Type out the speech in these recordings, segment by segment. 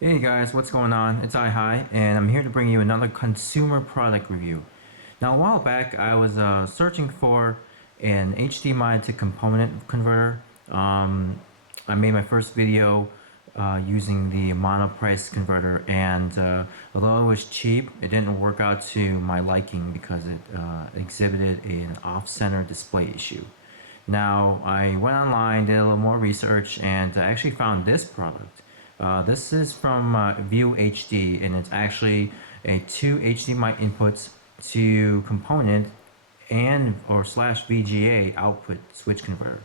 Hey guys, what's going on? It's iHi, and I'm here to bring you another consumer product review. Now, a while back, I was searching for an HDMI to component converter. I made my first video using the monoprice converter, and although it was cheap, it didn't work out to my liking because it exhibited an off-center display issue. Now, I went online, did a little more research, and I actually found this product. This is from ViewHD, and it's actually a two HDMI inputs to component and or slash VGA output switch converter.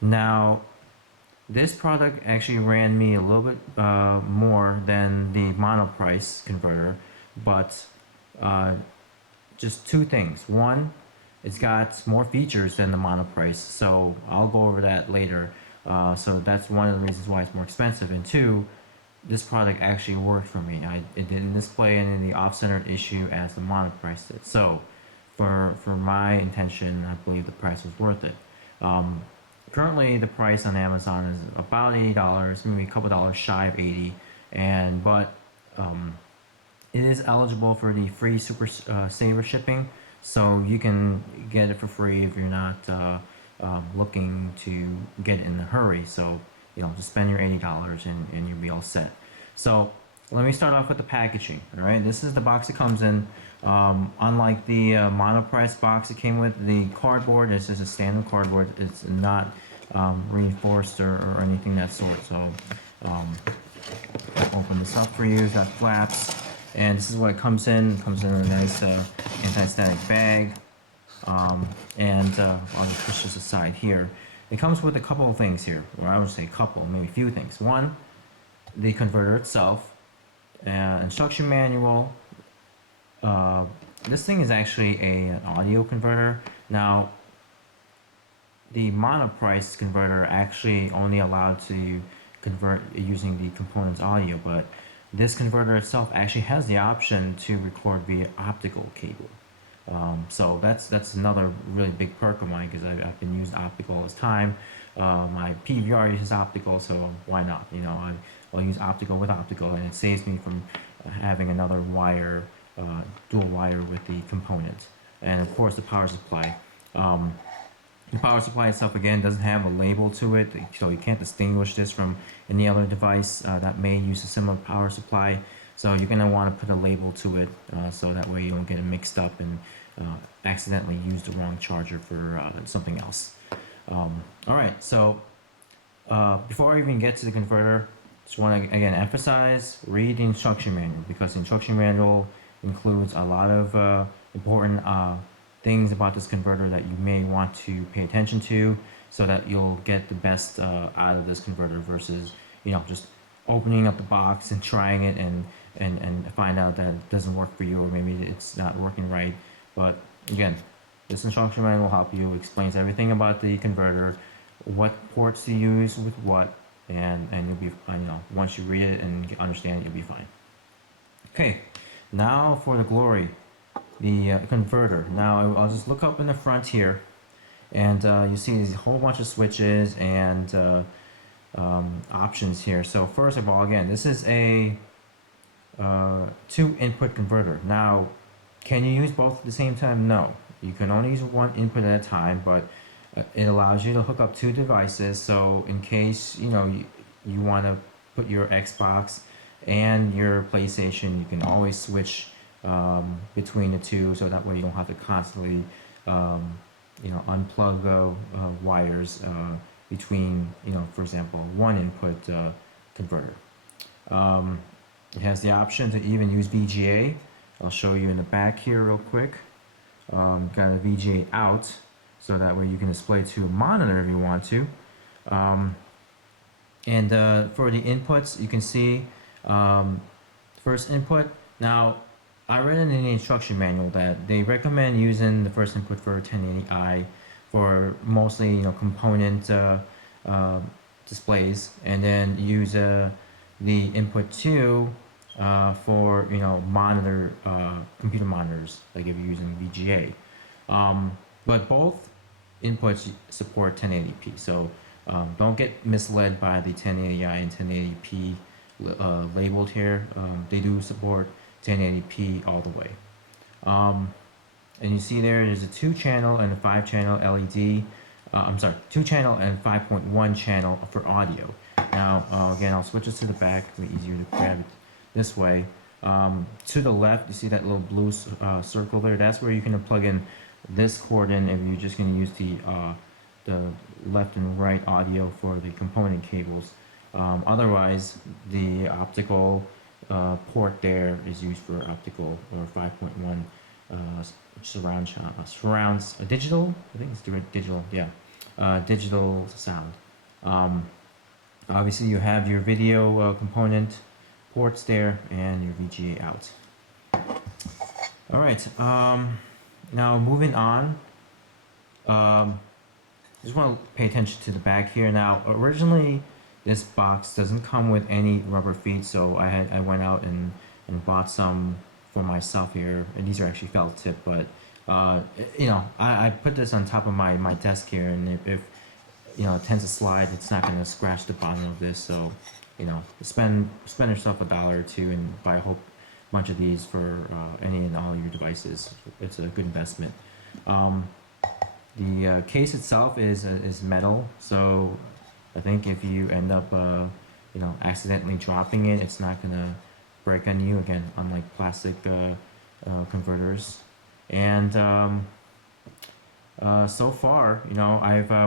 Now, this product actually ran me a little bit more than the monoprice converter, but uh, just two things. One, it's got more features than the monoprice, so I'll go over that later. So that's one of the reasons why it's more expensive. And two, this product actually worked for me. It didn't display any of the off-center issue as the monoprice did. So for my intention, I believe the price was worth it. Um, Currently, the price on Amazon is about $80, maybe a couple dollars shy of 80, but um, it is eligible for the free Super Saver shipping, so you can get it for free if you're not looking to get it in a hurry. So, just spend your $80 and you'll be all set. So, let me start off with the packaging. All right, this is the box it comes in. Unlike the monoprice box it came with, the cardboard is just a standard cardboard. It's not reinforced or anything of that sort. So, I'll open this up for you. It's got flaps. And this is what it comes in. It comes in a nice anti-static bag. I'll just push this aside here. It comes with a couple of things here, or I would say a couple, maybe a few things. One, the converter itself, instruction manual. This thing is actually an audio converter. Now, the monoprice converter actually only allowed to convert using the component's audio, but this converter itself actually has the option to record via optical cable. So that's another really big perk of mine because I've been using optical all this time. My PVR uses optical, so why not? I'll use optical with optical, and it saves me from having another wire, dual wire with the component, and of course the power supply. The power supply itself, again, doesn't have a label to it, so you can't distinguish this from any other device that may use a similar power supply. So you're going to want to put a label to it so that way you don't get it mixed up and accidentally use the wrong charger for something else. Alright, so before I even get to the converter, just want to again emphasize, read the instruction manual, because the instruction manual includes a lot of important things about this converter that you may want to pay attention to so that you'll get the best out of this converter versus just opening up the box and trying it and find out that it doesn't work for you, or maybe it's not working right. But again, this instruction manual will help you. It explains everything about the converter, what ports to use with what, and you'll be fine. Once you read it and understand it, you'll be fine. Okay, now for the glory, the converter. Now I'll just look up in the front here, and you see there's a whole bunch of switches and options here. So first of all, again, this is a two input converter. Now, can you use both at the same time? No, you can only use one input at a time, but it allows you to hook up two devices. So in case you want to put your Xbox and your PlayStation, you can always switch between the two, so that way you don't have to constantly unplug wires between for example, one input converter. It has the option to even use VGA. I'll show you in the back here real quick. Got a VGA out, so that way you can display to a monitor if you want to. For the inputs, you can see first input. Now, I read in the instruction manual that they recommend using the first input for 1080i for mostly component displays, and then use the input 2 for monitor computer monitors, like if you're using VGA. But both inputs support 1080p, so don't get misled by the 1080i and 1080p labeled here. They do support 1080p all the way. And you see there's a 2-channel and a 5-channel LED. I'm sorry, 2-channel and 5.1 channel for audio. Now, again, I'll switch it to the back. It'll be easier to grab it this way. To the left, you see that little blue circle there. That's where you can plug in this cord in if you're just going to use the left and right audio for the component cables. Otherwise, the optical port there is used for optical or 5.1 surrounds digital. I think it's digital. Yeah, digital sound. Obviously, you have your video component ports there and your VGA out. All right. Now moving on. Just want to pay attention to the back here. Now, originally, this box doesn't come with any rubber feet, so I went out and bought some for myself here. And these are actually felt tip, but you know, I put this on top of my desk here, and if you know it tends to slide, it's not going to scratch the bottom of this. So, you know, spend yourself $1 or $2 and buy a whole bunch of these for any and all your devices. It's a good investment. The case itself is metal, so I think if you end up you know, accidentally dropping it, it's not gonna break on you. Again, unlike plastic converters. And so far, you know,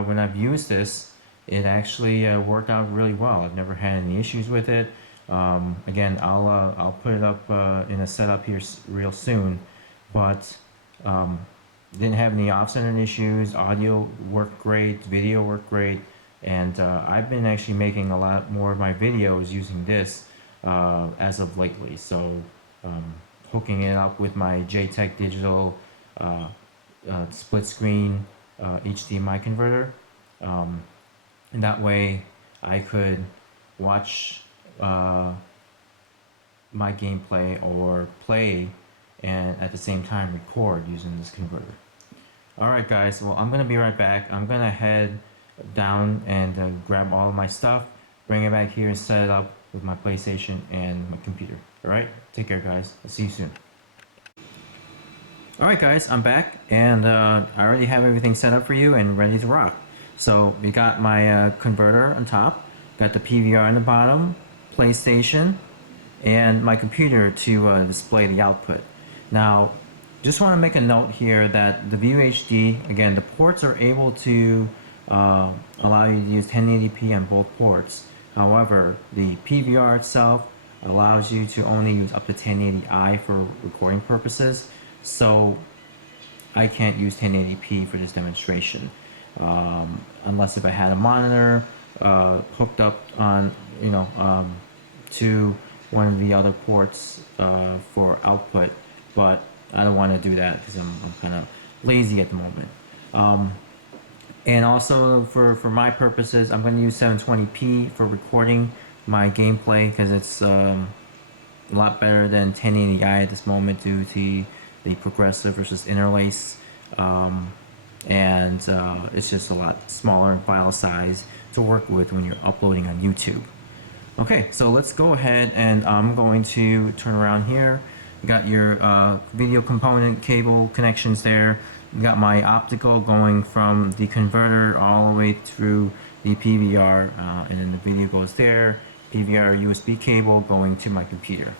when I've used this, it actually worked out really well. I've never had any issues with it. Again, I'll put it up in a setup here real soon, but didn't have any off-center issues. Audio worked great, video worked great, and I've been actually making a lot more of my videos using this as of lately. So hooking it up with my JTech digital split screen HDMI converter, and that way I could watch my gameplay or play and at the same time record using this converter. Alright guys, well, I'm gonna be right back. I'm gonna head down and grab all of my stuff, bring it back here and set it up with my PlayStation and my computer. Alright, take care guys, I'll see you soon. Alright guys, I'm back, and I already have everything set up for you and ready to rock. So we got my converter on top, got the PVR on the bottom, PlayStation, and my computer to display the output. Now, just want to make a note here that the ViewHD, again, the ports are able to allow you to use 1080p on both ports. However, the PVR itself allows you to only use up to 1080i for recording purposes. So I can't use 1080p for this demonstration, unless if I had a monitor hooked up on, you know, to one of the other ports for output. But I don't want to do that because I'm kind of lazy at the moment. And also for my purposes, I'm going to use 720p for recording my gameplay because it's a lot better than 1080i at this moment due to the progressive versus interlace. And it's just a lot smaller in file size to work with when you're uploading on YouTube. Okay, so let's go ahead and I'm going to turn around here. You got your video component cable connections there. You got my optical going from the converter all the way through the PVR, and then the video goes there. PVR USB cable going to my computer.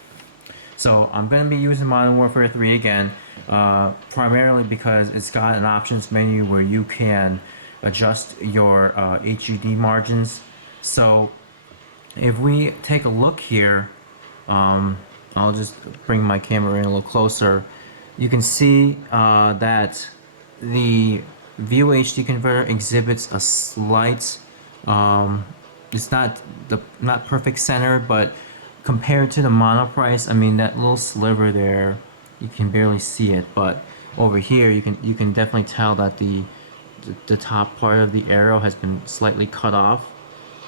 So I'm going to be using Modern Warfare 3 again, primarily because it's got an options menu where you can adjust your HUD margins. So if we take a look here, I'll just bring my camera in a little closer. You can see that the ViewHD converter exhibits a slight, it's not perfect center, but compared to the monoprice, I mean that little sliver there, you can barely see it. But over here, you can definitely tell that the top part of the arrow has been slightly cut off.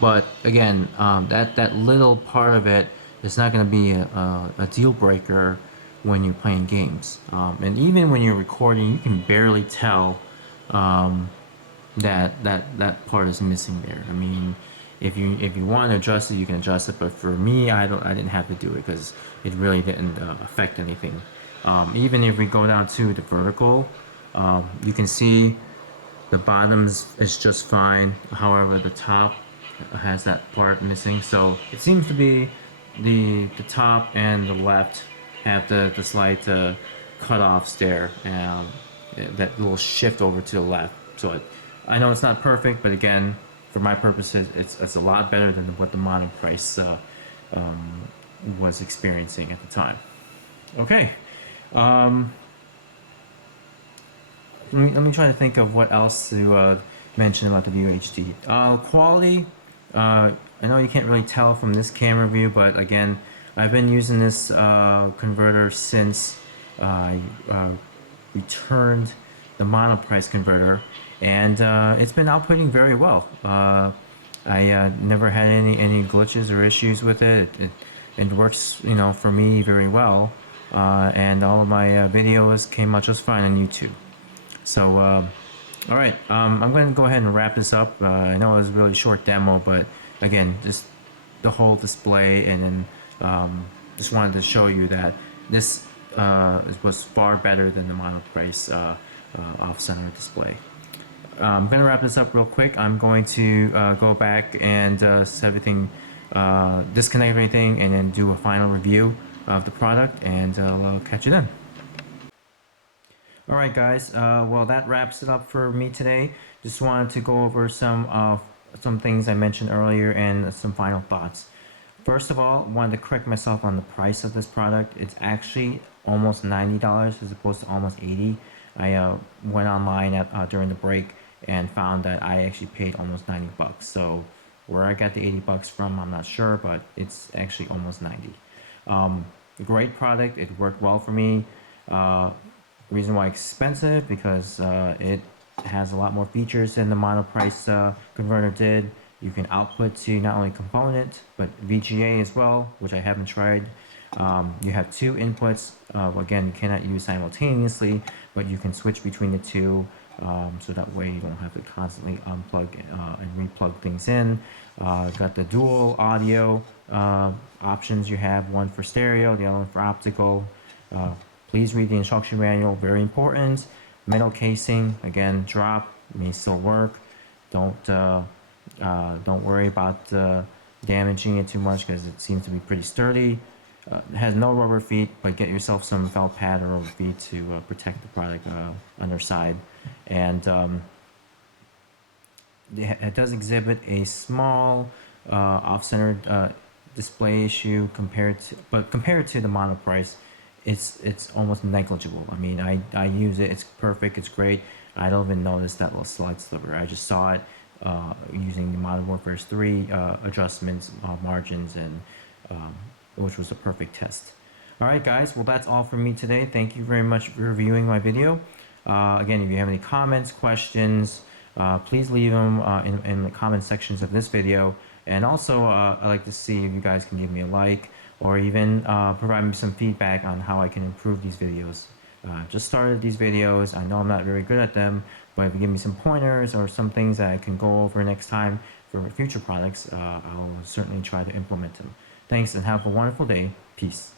But again, that little part of it is not going to be a deal breaker when you're playing games. And even when you're recording, you can barely tell that part is missing there. I mean, If you want to adjust it, you can adjust it. But for me, I didn't have to do it because it really didn't affect anything. Even if we go down to the vertical, you can see the bottoms is just fine. However, the top has that part missing. So it seems to be the top and the left have the slight cutoffs there, and that little shift over to the left. So I know it's not perfect, but again, for my purposes, it's a lot better than what the mono price was experiencing at the time. Okay. Let me try to think of what else to mention about the ViewHD. Quality, I know you can't really tell from this camera view, but again, I've been using this converter since I returned the mono price converter, and it's been outputting very well. I never had any glitches or issues with it. It works, for me very well, and all of my videos came out just fine on YouTube. So, all right, I'm going to go ahead and wrap this up. I know it was a really short demo, but again, just the whole display, and then just wanted to show you that this was far better than the mono price off-center display. I'm going to wrap this up real quick. I'm going to go back and set everything, disconnect everything, and then do a final review of the product, and I'll catch you then. Alright guys, well that wraps it up for me today. Just wanted to go over some things I mentioned earlier and some final thoughts. First of all, wanted to correct myself on the price of this product. It's actually almost $90 as opposed to almost $80. I went online during the break and found that I actually paid almost 90 bucks. So where I got the 80 bucks from, I'm not sure, but it's actually almost 90. Great product, it worked well for me. Reason why expensive, because it has a lot more features than the mono price converter did. You can output to not only component but VGA as well, which I haven't tried. You have two inputs. Again, you cannot use simultaneously, but you can switch between the two, so that way you don't have to constantly unplug and replug things in. Got the dual audio options. You have one for stereo, the other one for optical. Please read the instruction manual, very important. Metal casing, again, drop, may still work. Don't worry about damaging it too much because it seems to be pretty sturdy. It has no rubber feet, but get yourself some felt pad or rubber feet to protect the product underside. And it does exhibit a small off-center display issue compared to the mono price. It's almost negligible. I mean, I use it, it's perfect, it's great. I don't even notice that little slight sliver. I just saw it using the Modern Warfare 3 adjustments, margins, and which was a perfect test. Alright guys, well that's all from me today. Thank you very much for reviewing my video. Again, if you have any comments, questions, please leave them in the comment sections of this video. And also, I'd like to see if you guys can give me a like, or even provide me some feedback on how I can improve these videos. Just started these videos. I know I'm not very good at them, but if you give me some pointers or some things that I can go over next time for future products, I'll certainly try to implement them. Thanks and have a wonderful day. Peace.